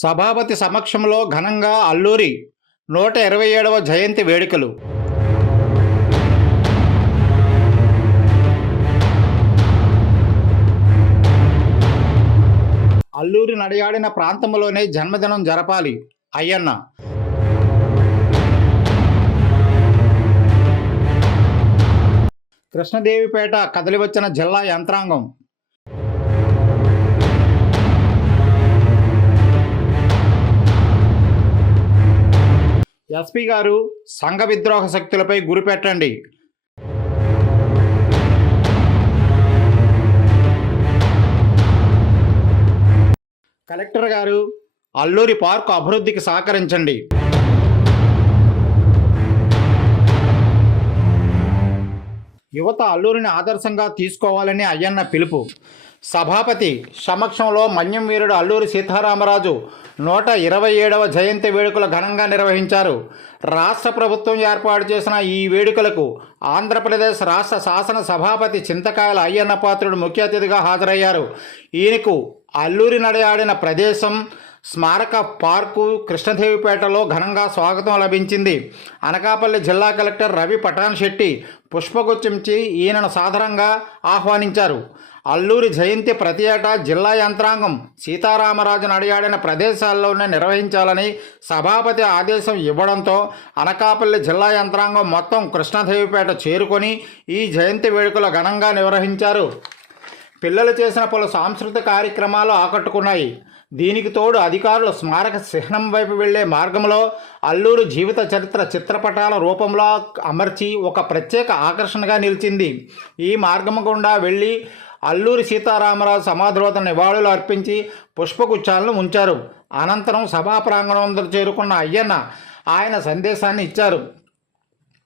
సభాపతి సమక్షంలో ఘనంగా అల్లూరి 127వ జయంతి వేడుకలు. అల్లూరి నడియాడిన ప్రాంతంలోనే జన్మదినం జరపాలి అయ్యన్న. కృష్ణదేవిపేట కదలివచ్చిన జిల్లా యంత్రాంగం. ఎస్పీ గారు సంఘ విద్రోహ శక్తులపై గురిపెట్టండి. కలెక్టర్ గారు అల్లూరి పార్కు అభివృద్ధికి సహకరించండి. యువత అల్లూరిని ఆదర్శంగా తీసుకోవాలని అయ్యన్న పిలుపు. సభాపతి సమక్షంలో మన్యం వీరుడు అల్లూరి సీతారామరాజు 127వ జయంతి వేడుకలు ఘనంగా నిర్వహించారు. రాష్ట్ర ప్రభుత్వం ఏర్పాటు చేసిన ఈ వేడుకలకు ఆంధ్రప్రదేశ్ రాష్ట్ర శాసన సభాపతి చింతకాయల అయ్యన్న పాత్రుడు ముఖ్య అతిథిగా హాజరయ్యారు. ఈయనకు అల్లూరి నడయాడిన ప్రదేశం స్మారక పార్కు కృష్ణదేవిపేటలో ఘనంగా స్వాగతం లభించింది. అనకాపల్లి జిల్లా కలెక్టర్ రవి పటాన్ శెట్టి పుష్పగుచ్చించి ఈయనను సాదరంగా ఆహ్వానించారు. అల్లూరి జయంతి ప్రతి ఏటా జిల్లా యంత్రాంగం సీతారామరాజు నడియాడిన ప్రదేశాల్లోనే నిర్వహించాలని సభాపతి ఆదేశం ఇవ్వడంతో అనకాపల్లి జిల్లా యంత్రాంగం మొత్తం కృష్ణదేవిపేట చేరుకొని ఈ జయంతి వేడుకలు ఘనంగా నిర్వహించారు. పిల్లలు చేసిన పలు సాంస్కృతిక కార్యక్రమాలు ఆకట్టుకున్నాయి. దీనికి తోడు అధికారులు స్మారక చిహ్నం వైపు వెళ్లే మార్గంలో అల్లూరి జీవిత చరిత్ర చిత్రపటాల రూపంలో అమర్చి ఒక ప్రత్యేక ఆకర్షణగా నిలిచింది. ఈ మార్గం గుండా వెళ్ళి అల్లూరి సీతారామరాజు సమాధి వద్ద నివాళులు అర్పించి పుష్పగుచ్చాలను ఉంచారు. అనంతరం సభా ప్రాంగణం చేరుకున్న అయ్యన్న ఆయన సందేశాన్ని ఇచ్చారు.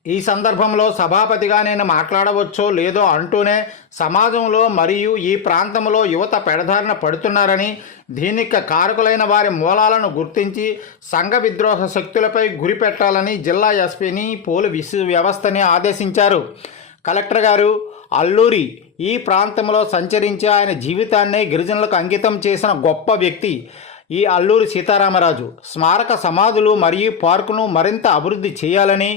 ఈ సందర్భంలో సభాపతిగా నేను మాట్లాడవచ్చో లేదో అంటూనే సమాజంలో మరియు ఈ ప్రాంతంలో యువత పెడదారిన పడుతున్నారని, దీనికి కారకులైన వారి మూలాలను గుర్తించి సంఘ విద్రోహ శక్తులపై గురిపెట్టాలని జిల్లా ఎస్పీని పోలీసు వ్యవస్థని ఆదేశించారు. కలెక్టర్ గారు అల్లూరి ఈ ప్రాంతంలో సంచరించి ఆయన జీవితాన్ని గిరిజనులకు అంకితం చేసిన గొప్ప వ్యక్తి ఈ అల్లూరి సీతారామరాజు. స్మారక సమాధులు మరియు పార్కును మరింత అభివృద్ధి చేయాలని,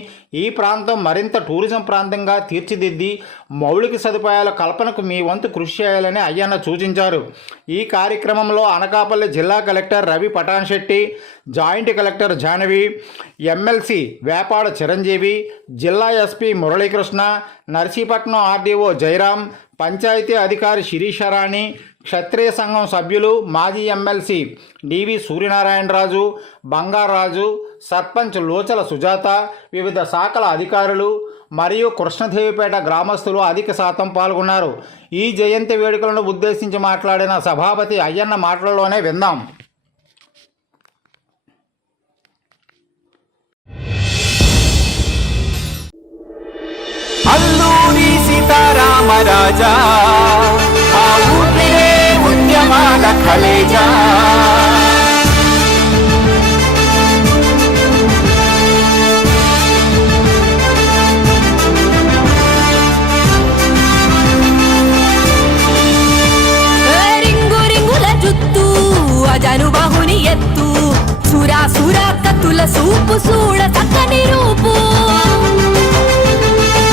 ఈ ప్రాంతం మరింత టూరిజం ప్రాంతంగా తీర్చిదిద్ది మౌలిక సదుపాయాల కల్పనకు మీ వంతు కృషి చేయాలని అయ్యన్న సూచించారు. ఈ కార్యక్రమంలో అనకాపల్లి జిల్లా collector Ravi Patan Shetty, joint collector Janavi, MLC Vepada Chiranjeevi, జిల్లా ఎస్పీ మురళీకృష్ణ, నర్సీపట్నం ఆర్డీఓ జయరాం, పంచాయతీ అధికారి శిరీషరాణి, క్షత్రియ సంఘం సభ్యులు, మాజీ ఎమ్మెల్సీ డివి సూర్యనారాయణరాజు, బంగారాజు, సర్పంచ్ లోచల సుజాత, వివిధ శాఖల అధికారులు మరియు కృష్ణదేవిపేట గ్రామస్తులు అధిక శాతం పాల్గొన్నారు. ఈ జయంతి వేడుకలను ఉద్దేశించి మాట్లాడిన సభాపతి అయ్యన్న మాటల్లోనే విందాం. అల్లూరి సీతారామరాజా ఆ ఊపిరే ఉద్యమాల కలేజా, రింగు రింగుల జుత్తు అజను బాహుని ఎత్తు, సురా సురా కత్తుల సూపు సూడ చక్కని రూపు,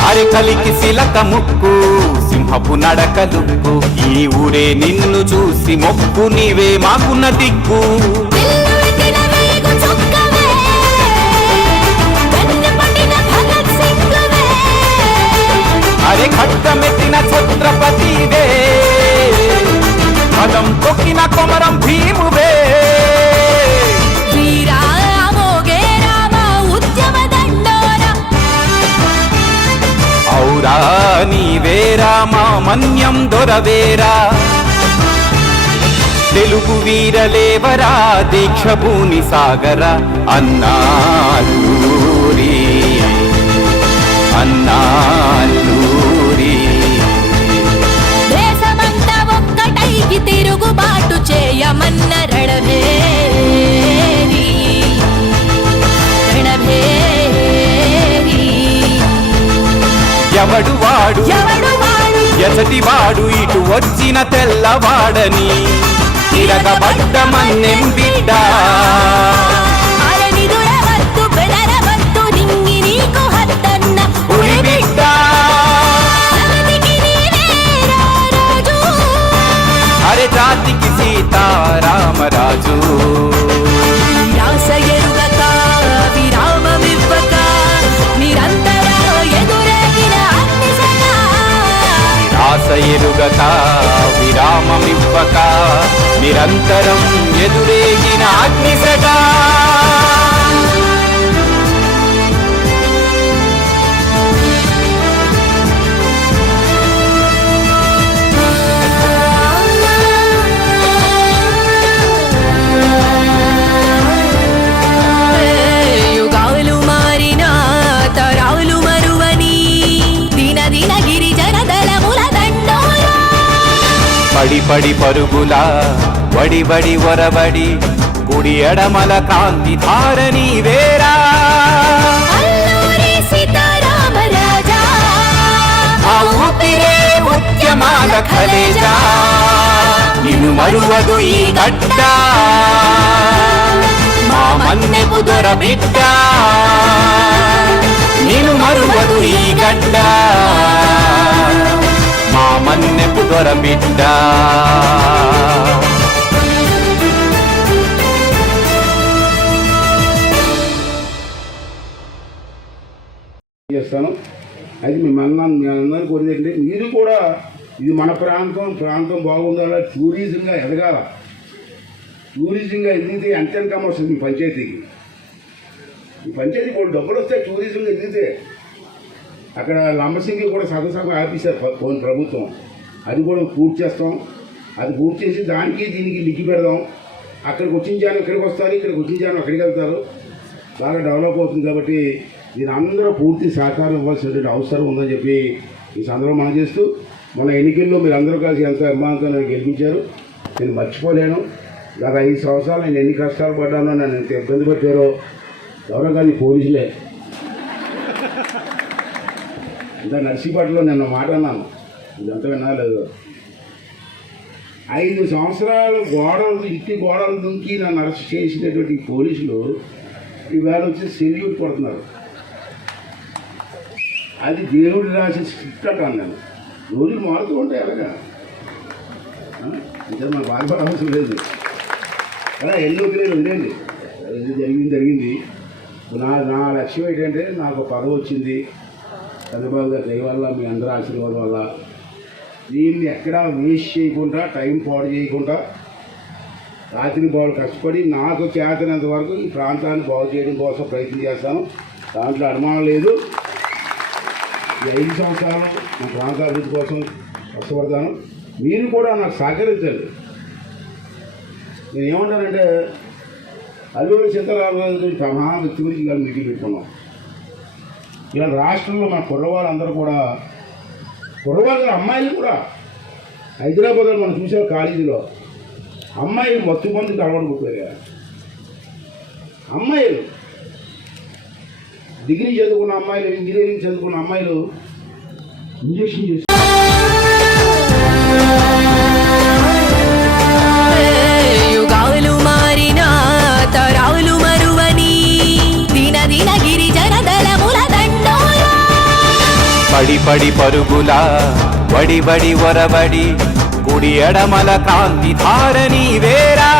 అరికలికి శిలక ముక్కు సింహపు నడకలుక్కు, ఈ ఊరే నిన్ను చూసి మొక్కు నీవే మాకున్న దిక్కు. అరే ఖడ్గమెత్తిన ఛత్రపతివే, పదం తొక్కిన కొమరం భీమువే, ఔరా నీవేరా మా మన్యం దొరవేరా, తెలుగు వీరలేవరా దీక్షభూని సాగర అన్నాల్లూరి అన్నాల్లూరి. దేశమంతా ఒక్కటైకి తిరుగుబాటు చేయమన్న రణభేరి రణభేరి. ఎవడు వాడు ఎసటి వాడు ఇటు వచ్చిన తెల్లవాడని తిరగబడ్డ మన్నెం బిడ్డ రాజు నిరాశ ఎరుగక విరామమివ్వక నిరంతర ఎదురేగిన అగ్నిసేన నిరాశ ఎరుగక విరామమివ్వక నిరంతరం ఎదురేగిన అగ్నిసెగ యుగాలు మారిన తరాలు మరువని దిన దిన గిరిజన దళముల దండోరా పడి పడి పరుగుల వడి వడి వరబడి కుడి ఎడమల కాంతి ధారని వేరా అల్లూరి సీతారామరాజా ఆ ఊపిరే ఉద్యమాల కలేజా నిన్ను మరువదు ఈ గడ్డ మా మన్నెపు దొర బిడ్డ నిన్ను మరువదు ఈ గడ్డ మా మన్నెపు దొర బిడ్డ చేస్తాను. అది మీ అందరినీ కోరేది మీరు కూడా ఇది మన ప్రాంతం బాగుండాలా, టూరిజంగా ఎదగాల. టూరిజంగా ఎదిగితే ఎంత ఇన్కమ్ వస్తుంది మీ పంచాయతీకి? ఈ పంచాయతీ కూడా డబ్బులు వస్తాయి టూరిజంగా ఎదిగితే. అక్కడ లంబసింగి కూడా సగం ఆపేశారు ప్రభుత్వం. అది కూడా పూర్తి చేస్తాం. అది పూర్తి చేసి దానికి దీనికి లిక్కి పెడదాం. అక్కడికి వచ్చిన జనం ఇక్కడికి వస్తారు, ఇక్కడికి వచ్చిన జనం అక్కడికి వెళ్తారు. బాగా డెవలప్ అవుతుంది. కాబట్టి దీని అందరూ పూర్తి సహకారం ఇవ్వాల్సినటువంటి అవసరం ఉందని చెప్పి ఈ సందర్భం మనం చేస్తూ, మన ఎన్నికల్లో మీరు అందరూ కలిసి ఎంత అభిమానంతో నన్ను గెలిపించారు. నేను మర్చిపోలేను. గత 5 సంవత్సరాలు నేను ఎన్ని కష్టాలు పడ్డానో, నన్ను ఎంత ఇబ్బంది పెట్టారో ఎవరో కానీ పోలీసులే. ఇంకా నర్సీపట్నంలో నిన్న మాట అన్నాను, ఇదంతా వినాలేదు. 5 సంవత్సరాలు ఇంటి గోడలు దుంకి నన్ను అరెస్ట్ చేసినటువంటి పోలీసులు ఈవేళ వచ్చి సెల్యూట్ కొడుతున్నారు. అది దేవుడు రాసిన స్క్రిప్ట్ అంటాను నేను. రోజులు మారుతూ ఉంటాయి అలాగా. అంటే మాకు బాధపడ అవసరం లేదు. అలా ఎన్నో వదిలేండి. జరిగింది. నా లక్ష్యం ఏంటంటే నాకు పదవి వచ్చింది చంద్రబాబు గారి దయ వల్ల, మీ అందరూ ఆశీర్వాదం వల్ల. దీన్ని ఎక్కడా వేస్ట్ చేయకుండా, టైం పాడు చేయకుండా, రాత్రి బాగు కష్టపడి నాకు చేతనంత వరకు ఈ ప్రాంతాన్ని బాగు చేయడం కోసం ప్రయత్నం చేస్తాను. దాంట్లో అనుమానం లేదు. ఈ 5 సంవత్సరాలు నా ప్రాంత అభివృద్ధి కోసం కష్టపడతాను. మీరు కూడా నాకు సహకరించండి. నేను ఏమంటానంటే, అల్లూరి సీతారామరాజు గురించి మహా వ్యక్తి గురించి ఇలా మీటింగ్ పెట్టుకున్నాం. ఇలా రాష్ట్రంలో మన కుర్రవాళ్ళందరూ కూడా, కుర్రవాళ్ళు అమ్మాయిలు కూడా హైదరాబాద్లో మనం చూసాం కాలేజీలో అమ్మాయిలు మత్తు మందికి అలవాటు పుట్టారు. అమ్మాయిలు డిగ్రీ చదువుకున్న అమ్మాయిలు, ఇంజనీరింగ్ చదువుకున్న అమ్మాయిలు ఇంజక్షన్ చేసి యుగాలు మారిన తరాలు మరువని దిన దిన గిరిజన దళముల దండోరా పడి పడి పరుగుల వడి వడి వరబడి కుడి ఎడమల కాంతి ధారని వేరా